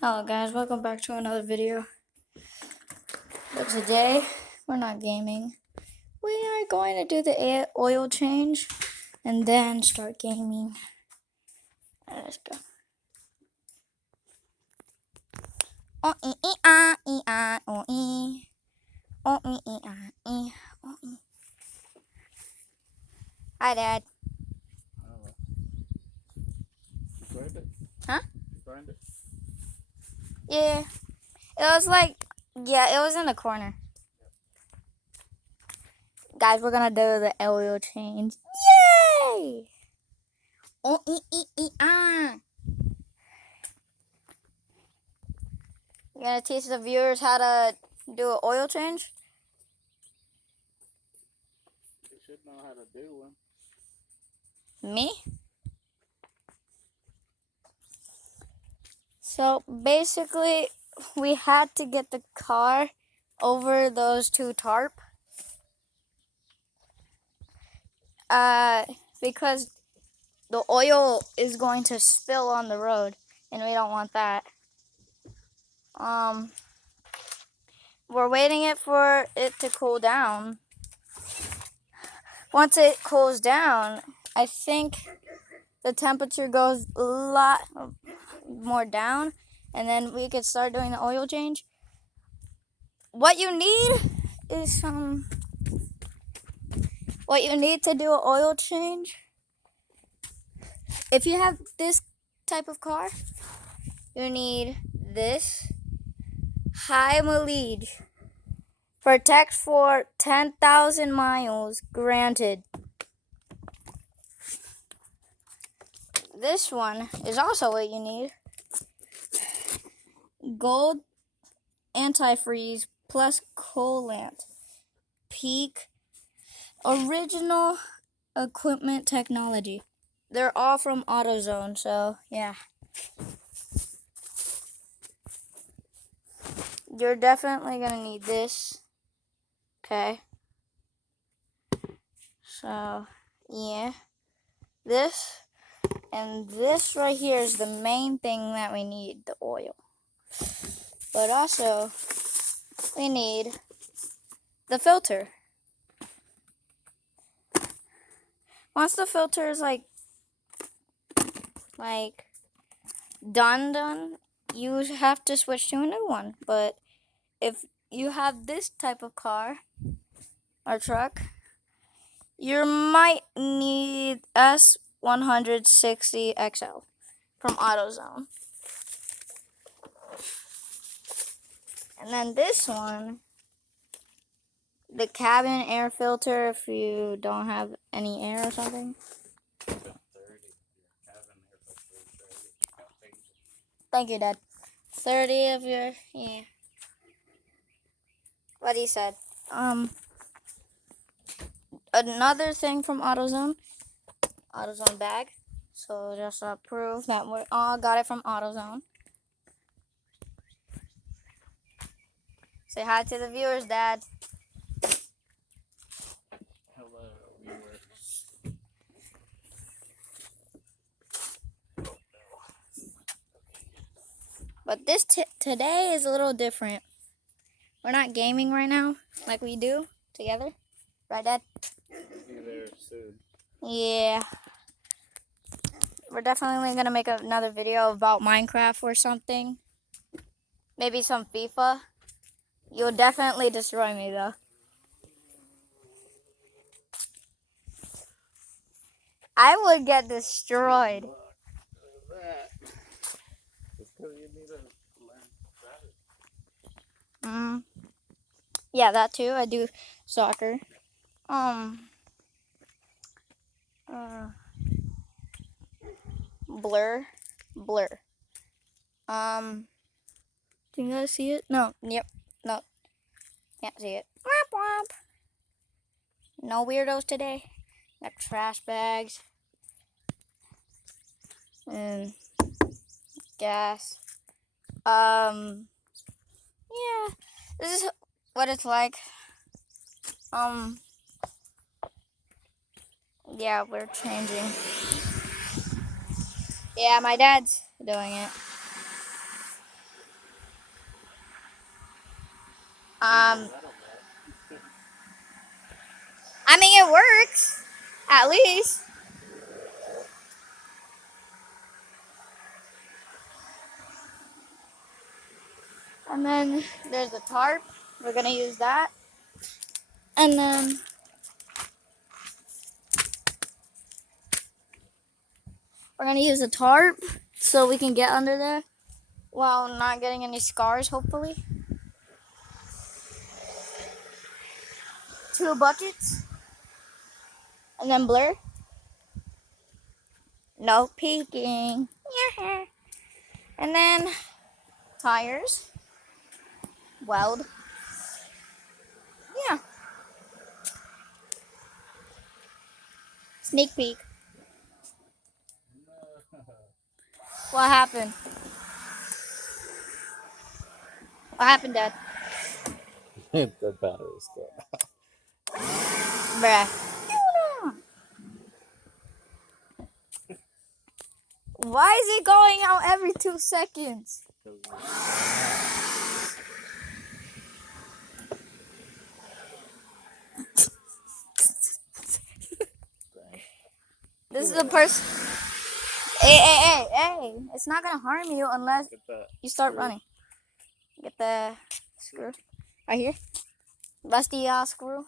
Hello guys, welcome back to another video. But today, we're not gaming. We are going to do the oil change and then start gaming. Alright, let's go. Oh, oh, oh, oh, Hi, Dad. You find it? Huh? You find it? Yeah. It was it was in the corner. Guys, we're gonna do the oil change. Yay! Oh, You gonna teach the viewers how to do an oil change? You should know how to do one. Me? So basically, we had to get the car over those two tarp. Because the oil is going to spill on the road, and we don't want that. We're waiting for it to cool down. Once it cools down, I think the temperature goes a lot more down, and then we could start doing the oil change. What you need is what you need to do an oil change. If you have this type of car, you need this high mileage. Protect for 10,000 miles granted. This one is also what you need. Gold antifreeze plus coolant. Peak original equipment technology. They're all from AutoZone, so yeah. You're definitely gonna need this. Okay. So, yeah. This and this right here is the main thing that we need, the oil. But also, we need the filter. Once the filter is like done, you have to switch to a new one. But if you have this type of car or truck, you might need S160XL from AutoZone. And then this one, the cabin air filter, if you don't have any air or something. Thank you, Dad. 30 of your, yeah. What he said. Another thing from AutoZone bag. So just prove that we all got it from AutoZone. Say hi to the viewers, Dad. Hello, viewers. But this today is a little different. We're not gaming right now like we do together. Right, Dad? Be there soon. Yeah. We're definitely going to make another video about Minecraft or something. Maybe some FIFA. You'll definitely destroy me, though. I would get destroyed. It's because you need to learn to drive it. Yeah, that too. I do soccer. Blur. Do you guys see it? No. Yep. No. Can't see it. Womp womp. No weirdos today. Got trash bags. And gas. Yeah. This is what it's like. Yeah, we're changing. Yeah, my dad's doing it. I mean, it works. At least. And then there's the tarp. We're gonna use that. And then we're gonna use a tarp so we can get under there while not getting any scars, hopefully. 2 buckets. And then blur. No peeking. Yeah. And then tires. Weld. Yeah. Sneak peek. What happened? What happened, Dad? The battery's good. Bruh. Why is it going out every 2 seconds? This is the person. Hey. It's not gonna harm you unless you start running. Get the screw. Right here. Rusty screw.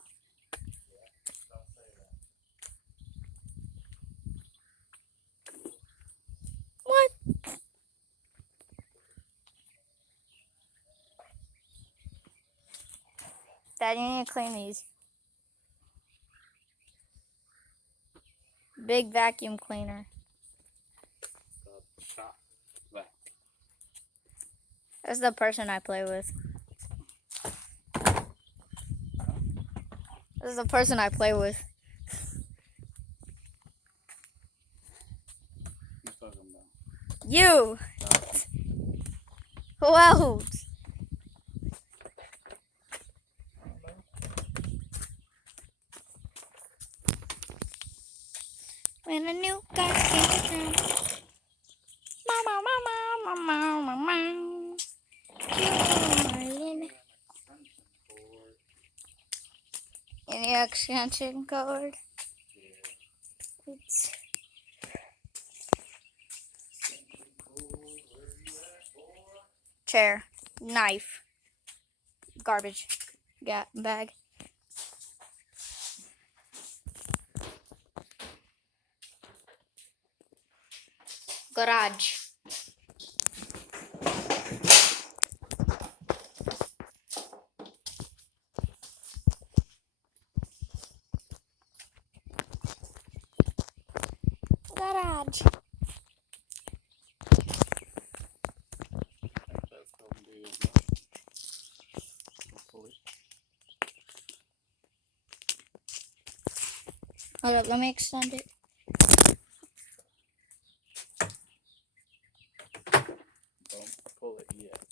What? Dad, you need to clean these. Big vacuum cleaner. That's the person I play with. This is the person I play with. You! Who else? When a new guy came to town. Any extension cord? It's chair, knife, garbage, bag. Garage. Garage. Hold up, let me extend it. Don't pull it yet.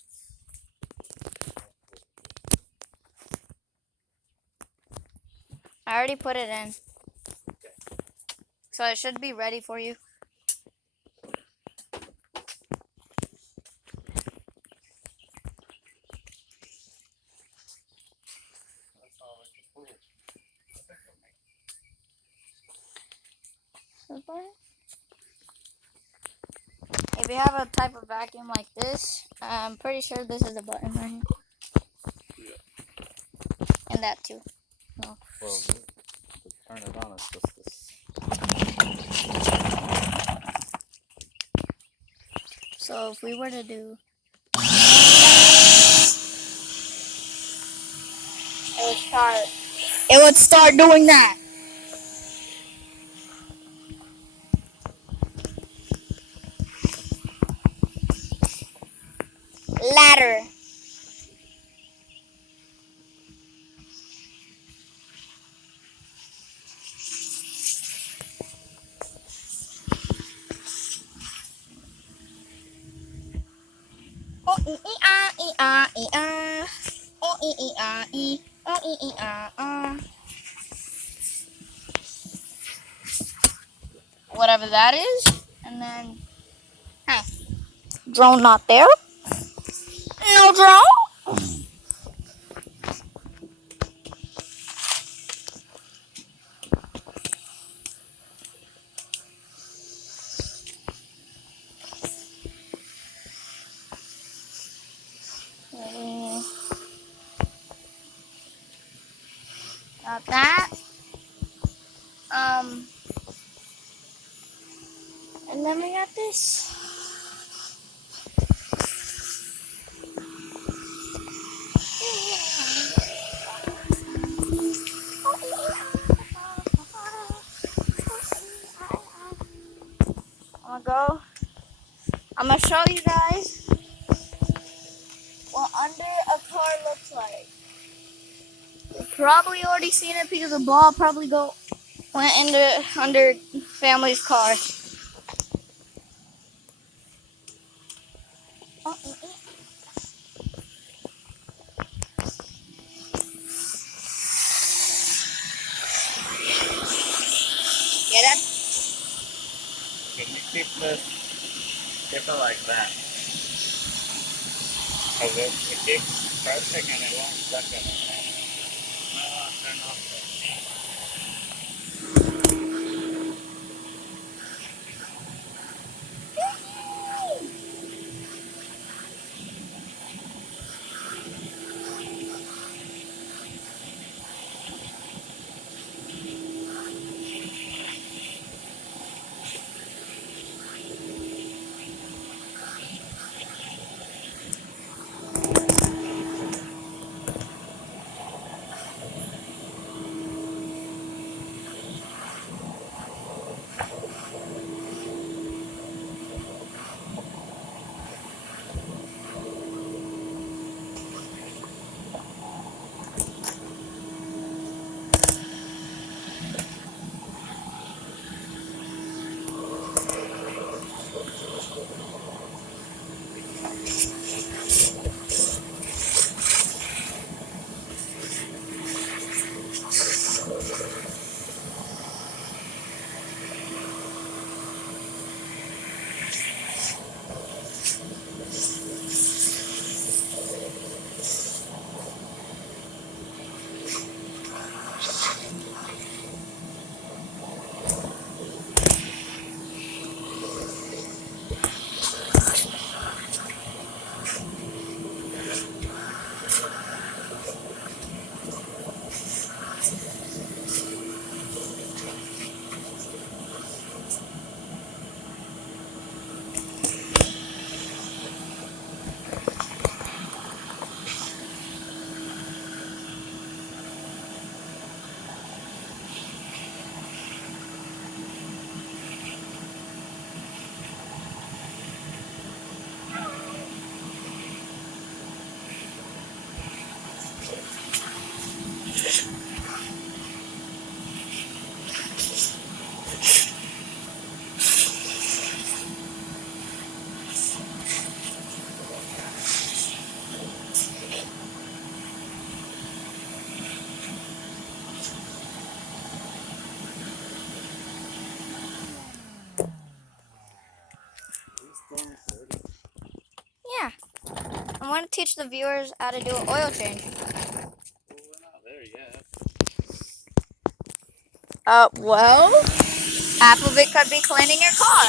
I already put it in. So it should be ready for you. If you have a type of vacuum like this, I'm pretty sure this is a button right here. Yeah. And that too. No. Well, to turn it on, it's just this. So if we were to do, it would start doing that. Ladder. Oh, ah, ah, ah. Oh, ah, oh, ah. Whatever that is. And then, drone not there. No drone. Got that. And then we got this. I'm gonna show you guys what under a car looks like. You've probably already seen it because the ball probably went under family's car. Get it? Can you keep this? Keep it like that. Because it keeps pressing and it won't stuck in it. Turn off Yeah. I want to teach the viewers how to do an oil change. Well, we're not there yet. Well, half of it could be cleaning your car.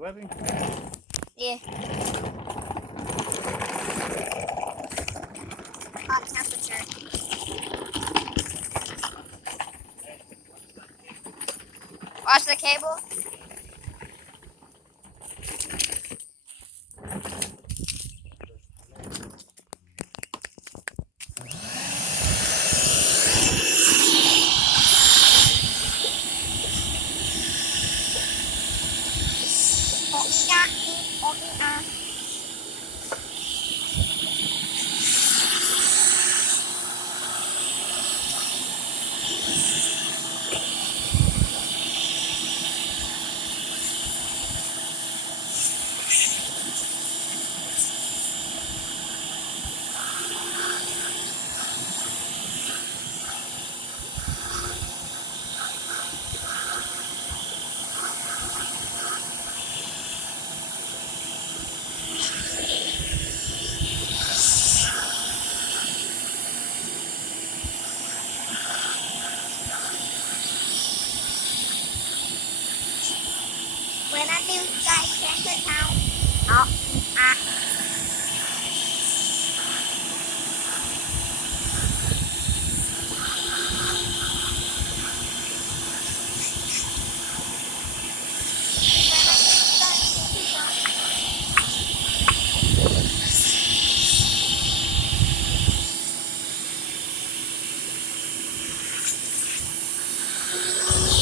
webbing? Yeah. Hot temperature. Watch the cable. When a new guy gets a town, oh,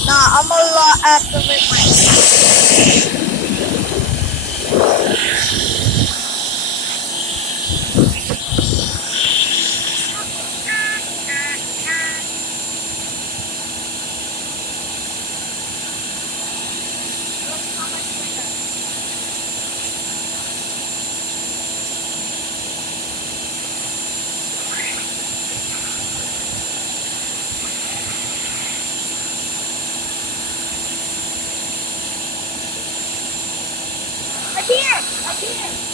nah, I'm a lot active with my. Up here! Up here!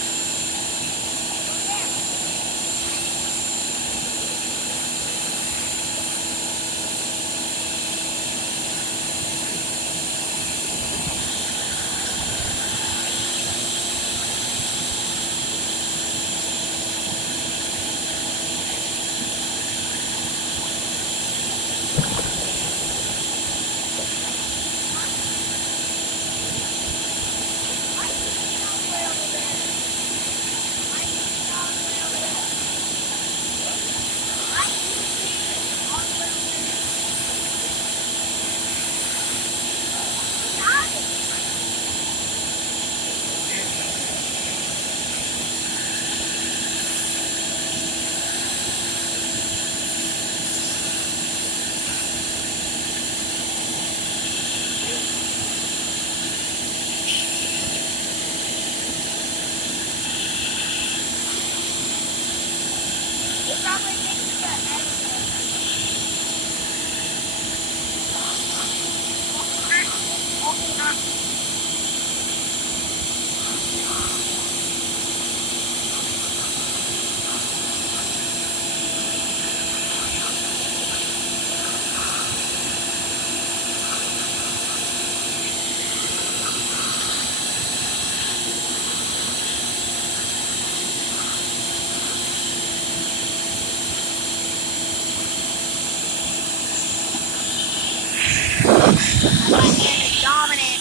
My hand is dominant.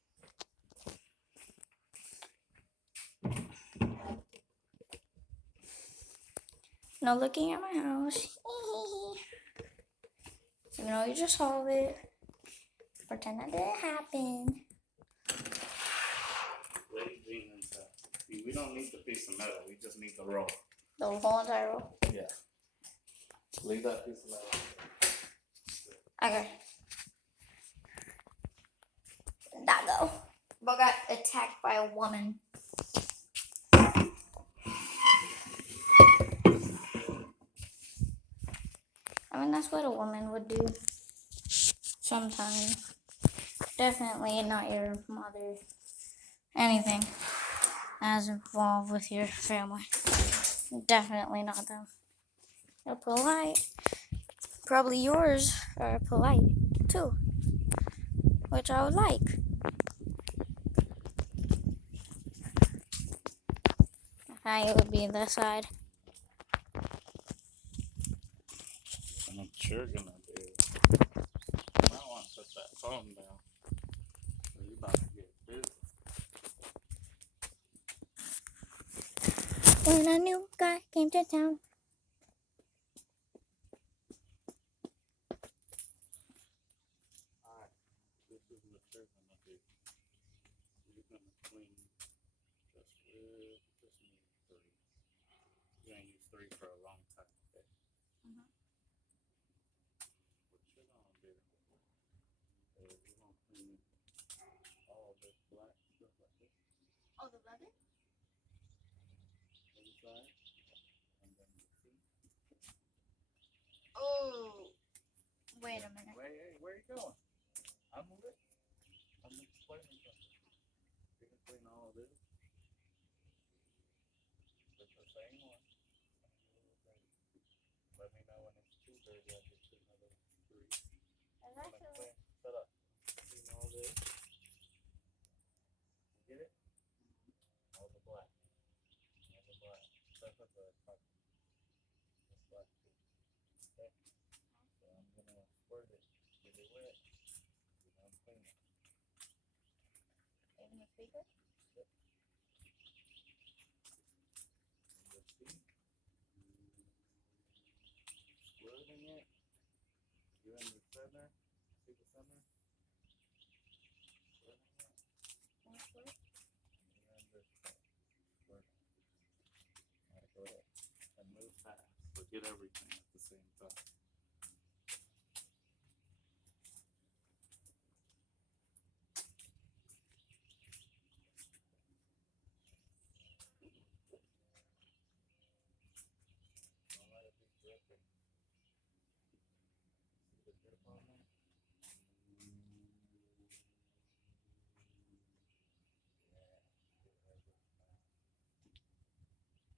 No looking at my house. Even though you just solve it. Pretend that didn't happen. Lay Jean inside. We don't need the piece of metal. We just need the roll. The whole entire roll? Yeah. Leave that piece of metal. Okay. That go. But got attacked by a woman. I mean, that's what a woman would do. Sometimes. Definitely not your mother. Anything as involved with your family. Definitely not them. They're polite. Probably yours are polite too. Which I would like. I would be this side. I'm sure gonna do. I don't want to put that phone down. You about to get busy. When a new guy came to town. Alright, this is what you're gonna do. You're gonna clean just with just need 3. You're gonna use 3 for a long time, okay? Mhm. What you're gonna do is you're gonna clean all this black stuff like this Oh, the leather? inside, and then the seat. Oh. Wait a minute. Wait, hey, where are you going? I'm with it. I'm explaining something. You're gonna clean all of this. It's the same one. Let me know when it's too dirty. I'll get you another 3. Shut up. Clean all this. You get it? All the black. All the black. That's what the black too. Okay? So I'm gonna squirt it. Get it wet. And I'm clean it. In the speaker? Yep. And the seat. Squirting it. You're in the center. See the center? Squirting it. Can I squirt? You're in this part. Squirting it. Alright, go ahead. And move fast. So get everything at the same time. Don't let it be dripping. See the drip on there? Yeah. Get everything out.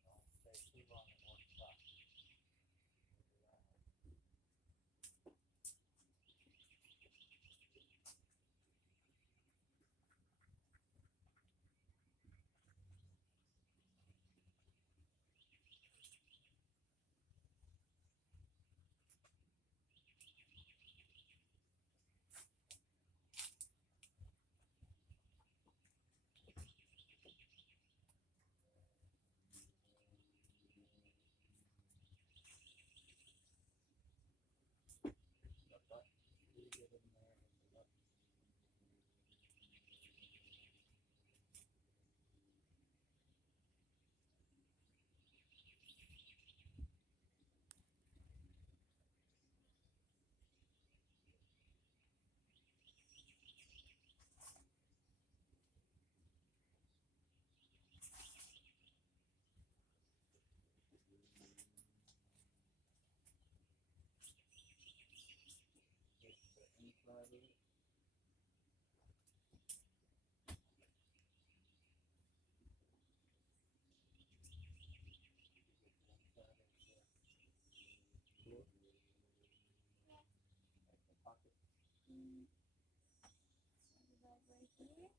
Don't stay too long in one spot. Get in there. Get the inside of it. Like the pocket. Right here.